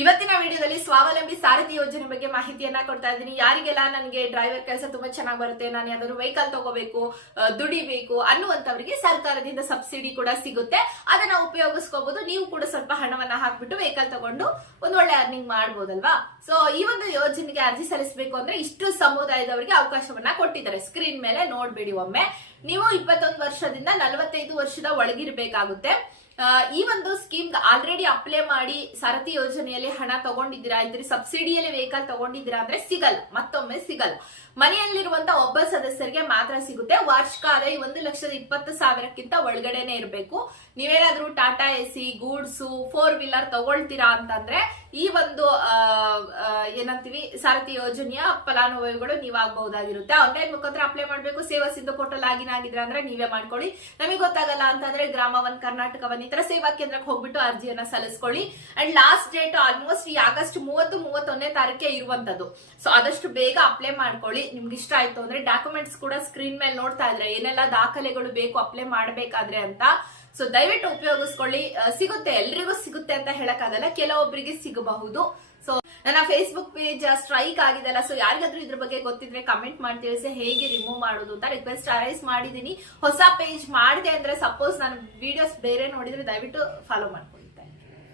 ಇವತ್ತಿನ ವಿಡಿಯೋದಲ್ಲಿ ಸ್ವಾವಲಂಬಿ ಸಾರಥಿ ಯೋಜನೆ ಬಗ್ಗೆ ಮಾಹಿತಿಯನ್ನ ಕೊಡ್ತಾ ಇದ್ದೀನಿ. ಯಾರಿಗೆಲ್ಲ ನನಗೆ ಡ್ರೈವರ್ ಕೆಲಸ ತುಂಬಾ ಚೆನ್ನಾಗಿ ಬರುತ್ತೆ, ನಾನು ಯಾವ್ದಾದ್ರು ವೆಹಿಕಲ್ ತಗೋಬೇಕು ದುಡಿಬೇಕು ಅನ್ನುವಂತವರಿಗೆ ಸರ್ಕಾರದಿಂದ ಸಬ್ಸಿಡಿ ಕೂಡ ಸಿಗುತ್ತೆ. ಅದನ್ನ ಉಪಯೋಗಿಸ್ಕೋಬಹುದು ನೀವು ಕೂಡ ಸ್ವಲ್ಪ ಹಣವನ್ನ ಹಾಕ್ಬಿಟ್ಟು ವೆಹಿಕಲ್ ತಗೊಂಡು ಒಂದ್ ಒಳ್ಳೆ ಅರ್ನಿಂಗ್ ಮಾಡ್ಬೋದಲ್ವಾ? ಸೊ ಈ ಒಂದು ಯೋಜನೆಗೆ ಅರ್ಜಿ ಸಲ್ಲಿಸಬೇಕು ಅಂದ್ರೆ ಇಷ್ಟು ಸಮುದಾಯದವರಿಗೆ ಅವಕಾಶವನ್ನ ಕೊಟ್ಟಿದ್ದಾರೆ. ಸ್ಕ್ರೀನ್ ಮೇಲೆ ನೋಡ್ಬೇಡಿ ಒಮ್ಮೆ. ನೀವು ಇಪ್ಪತ್ತೊಂದು ವರ್ಷದಿಂದ ನಲವತ್ತೈದು ವರ್ಷದ ಒಳಗಿರ್ಬೇಕಾಗುತ್ತೆ. ಈ ಒಂದು ಸ್ಕೀಮ್ ಆಲ್ರೆಡಿ ಅಪ್ಲೈ ಮಾಡಿ ಸಾರಥಿ ಯೋಜನೆಯಲ್ಲಿ ಹಣ ತಗೊಂಡಿದ್ದೀರಾ ಇದ್ರೆ ಸಬ್ಸಿಡಿಯಲ್ಲಿ ವೆಹಿಕಲ್ ತಗೊಂಡಿದ್ದೀರಾ ಅಂದ್ರೆ ಸಿಗಲ್ಲ, ಮತ್ತೊಮ್ಮೆ ಸಿಗಲ್ಲ. ಮನೆಯಲ್ಲಿರುವಂತ ಒಬ್ಬ ಸದಸ್ಯರಿಗೆ ಮಾತ್ರ ಸಿಗುತ್ತೆ. ವಾರ್ಷಿಕ ಆದಾಯ ಒಂದು ಲಕ್ಷದ ಇಪ್ಪತ್ತು ಸಾವಿರಕ್ಕಿಂತ ಒಳಗಡೆನೆ ಇರಬೇಕು. ನೀವೇನಾದ್ರೂ Tata Ace, goods four wheeler ತಗೊಳ್ತೀರಾ ಅಂತಂದ್ರೆ ಈ ಒಂದು ಏನಂತೀವಿ ಸಾರಥಿ ಯೋಜನೆಯ ಫಲಾನುಭವಿಗಳು ನೀವಾಗಬಹುದಾಗಿರುತ್ತೆ. ಆನ್ಲೈನ್ ಮುಖಾಂತರ ಅಪ್ಲೈ ಮಾಡಬೇಕು. ಸೇವಾ ಸಿಂಧು ಪೋರ್ಟಲ್ ಆಗಿನ ಆಗಿದ್ರೆ ಅಂದ್ರೆ ನೀವೇ ಮಾಡ್ಕೊಳ್ಳಿ. ನಮಗೆ ಗೊತ್ತಾಗಲ್ಲ ಅಂತಂದ್ರೆ ಗ್ರಾಮ ಒನ್ ಕರ್ನಾಟಕ ಒನ್ ಈ ತರ ಸೇವಾ ಕೇಂದ್ರಕ್ಕೆ ಹೋಗ್ಬಿಟ್ಟು ಅರ್ಜಿಯನ್ನ ಸಲ್ಲಿಸ್ಕೊಳ್ಳಿ. ಅಂಡ್ ಲಾಸ್ಟ್ ಡೇಟ್ ಆಲ್ಮೋಸ್ಟ್ ಈ ಆಗಸ್ಟ್ ಮೂವತ್ತು, ಮೂವತ್ತೊಂದನೇ ತಾರೀಕೆ ಇರುವಂತದ್ದು. ಸೊ ಆದಷ್ಟು ಬೇಗ ಅಪ್ಲೈ ಮಾಡ್ಕೊಳ್ಳಿ. ನಿಮ್ಗೆ ಇಷ್ಟ ಆಯ್ತು ಅಂದ್ರೆ ಡಾಕ್ಯುಮೆಂಟ್ಸ್ ಕೂಡ ಸ್ಕ್ರೀನ್ ಮೇಲೆ ನೋಡ್ತಾ ಇದ್ರೆ ಏನೆಲ್ಲ ದಾಖಲೆಗಳು ಬೇಕು ಅಪ್ಲೈ ಮಾಡ್ಬೇಕಾದ್ರೆ ಅಂತ ಸೊ ದಯವಿಟ್ಟು ಉಪಯೋಗಿಸ್ಕೊಳ್ಳಿ. ಸಿಗುತ್ತೆ, ಎಲ್ರಿಗೂ ಸಿಗುತ್ತೆ ಅಂತ ಹೇಳಕ್ಕಾಗಲ್ಲ ಕೆಲವೊಬ್ಬರಿಗೆ ಸಿಗಬಹುದು. ಸೊ ನನ್ನ ಫೇಸ್ಬುಕ್ ಪೇಜ್ ಸ್ಟ್ರೈಕ್ ಆಗಿದೆಲ್ಲ ಸೊ ಯಾರಿಗಾದ್ರೂ ಇದ್ರ ಬಗ್ಗೆ ಗೊತ್ತಿದ್ರೆ ಕಮೆಂಟ್ ಮಾಡಿ, ತಿಳಿಸಿ ಹೇಗೆ ರಿಮೂವ್ ಮಾಡೋದು ಅಂತ ರಿಕ್ವೆಸ್ಟ್ ಅರೈಸ್ ಮಾಡಿದೀನಿ. ಹೊಸ ಪೇಜ್ ಮಾಡಿದೆ ಅಂದ್ರೆ ಸಪೋಸ್ ನಾನು ವಿಡಿಯೋಸ್ ಬೇರೆ ನೋಡಿದ್ರೆ ದಯವಿಟ್ಟು ಫಾಲೋ ಮಾಡ್ಕೊಳ್ಳಿ.